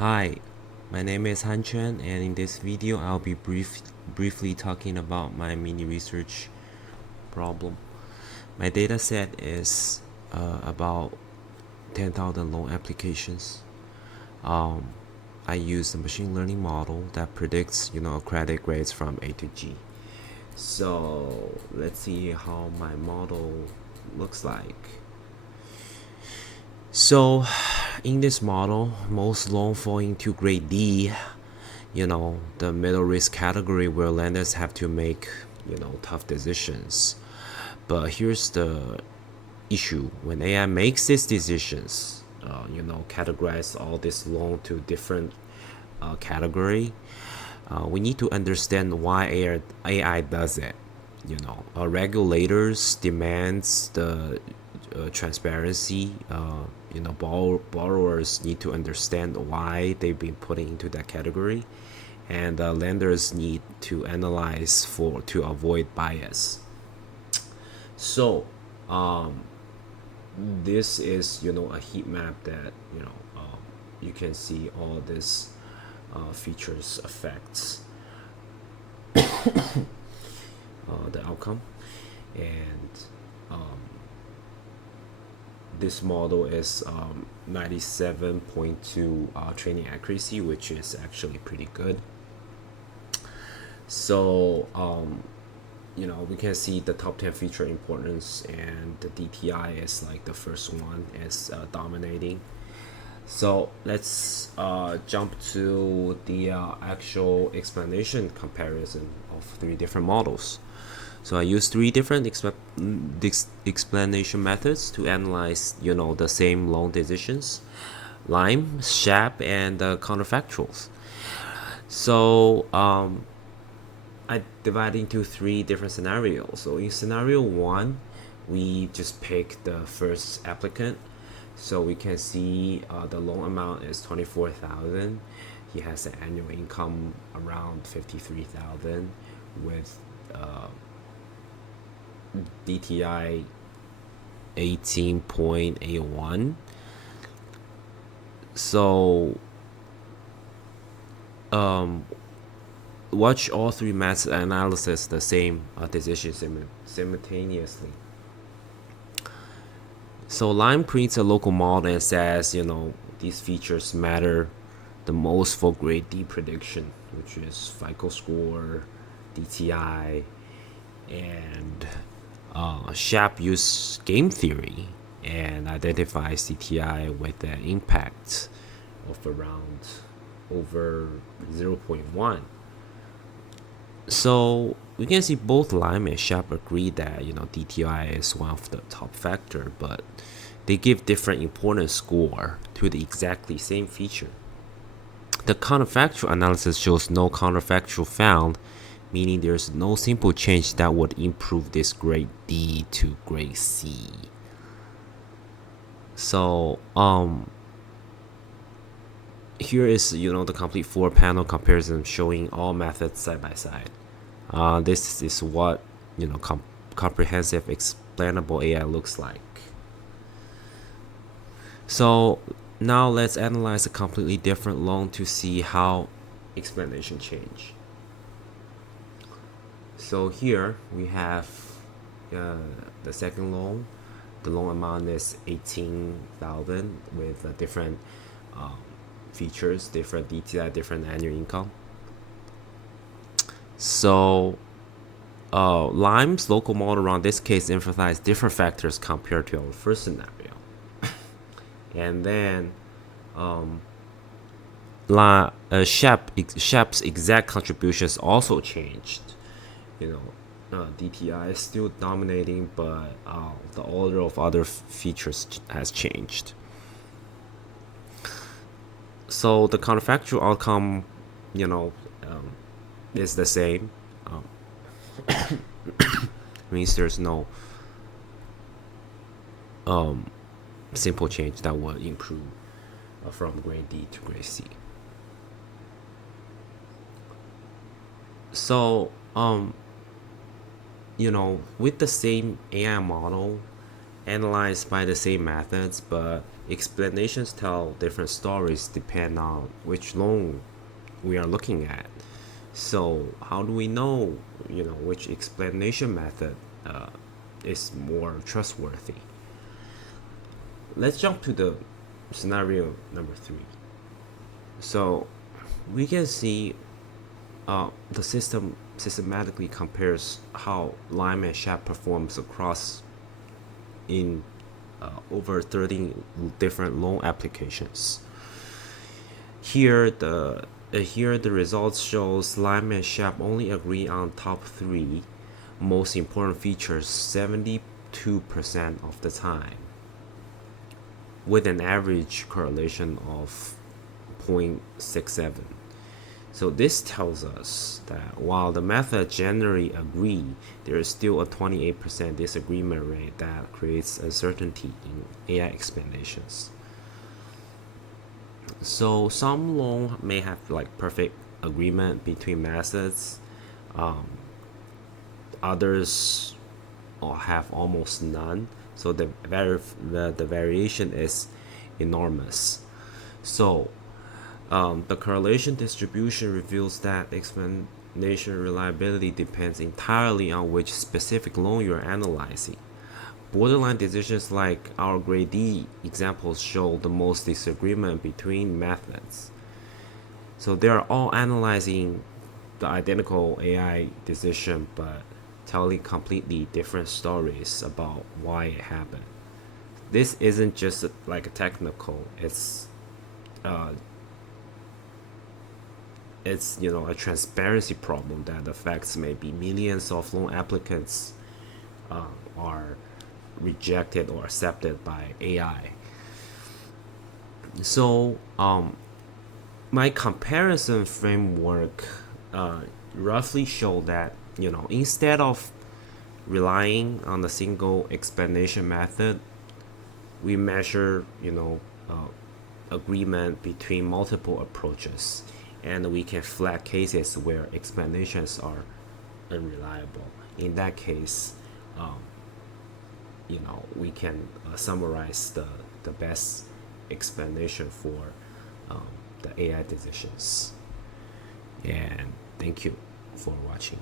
Hi, my name is Han Chen, and in this video I'll be briefly talking about my mini research problem. My data set is about 10,000 loan applications. I use a machine learning model that predicts credit grades from A to G. So let's see how my model looks like. So in this model, most loans fall into grade D, the middle risk category where lenders have to make, tough decisions. But here's the issue: when AI makes these decisions, categorize all this loan to different category, we need to understand why AI does it. Regulators demands the transparency. Borrowers need to understand why they've been put into that category, and lenders need to analyze to avoid bias. So, this is a heat map that you can see all this features affects the outcome, and this model is 97.2 training accuracy, which is actually pretty good. So we can see the top 10 feature importance, and the DTI is like the first one is dominating. So let's jump to the actual explanation comparison of three different models. So I use three different explanation methods to analyze, the same loan decisions: Lime, SHAP, and counterfactuals. So I divide into three different scenarios. So in scenario one, we just pick the first applicant. So we can see the loan amount is 24,000. He has an annual income around 53,000 with DTI 18.81. So watch all three methods analysis the same decision simultaneously. So Lime creates a local model and says, these features matter the most for grade D prediction, which is FICO score, DTI, and SHAP uses game theory and identifies DTI with an impact of around over 0.1. So we can see both Lime and SHAP agree that DTI is one of the top factor, but they give different importance score to the exactly same feature. The counterfactual analysis shows no counterfactual found, meaning there's no simple change that would improve this grade D to grade C. So here is the complete 4-panel comparison showing all methods side by side. This is what comprehensive explainable AI looks like. So now let's analyze a completely different loan to see how explanation change. So here we have the second loan. The loan amount is 18,000 with different features, different DTI, different annual income. So Lime's local model around this case emphasized different factors compared to our first scenario. And then SHAP's exact contributions also changed. DTI is still dominating, but the order of other features has changed. So the counterfactual outcome, is the same. Means there's no simple change that will improve from grade D to grade C. So with the same AI model analyzed by the same methods, but explanations tell different stories depend on which loan we are looking at. So how do we know, which explanation method is more trustworthy? Let's jump to the scenario number 3. So we can see the system systematically compares how Lime and SHAP performs across in over 30 different loan applications. Here the results shows Lime and SHAP only agree on top 3 most important features 72% of the time, with an average correlation of 0.67. So this tells us that while the methods generally agree, there is still a 28% disagreement rate that creates uncertainty in AI explanations. So some loan may have like perfect agreement between methods. Others have almost none. So the variation is enormous. So the correlation distribution reveals that explanation reliability depends entirely on which specific loan you're analyzing. Borderline decisions like our grade D examples show the most disagreement between methods. So they are all analyzing the identical AI decision but telling completely different stories about why it happened. This isn't just like a technical, it's a transparency problem that affects maybe millions of loan applicants are rejected or accepted by AI. So my comparison framework roughly show that instead of relying on a single explanation method, we measure agreement between multiple approaches, and we can flag cases where explanations are unreliable. In that case, we can summarize the best explanation for the AI decisions. And thank you for watching.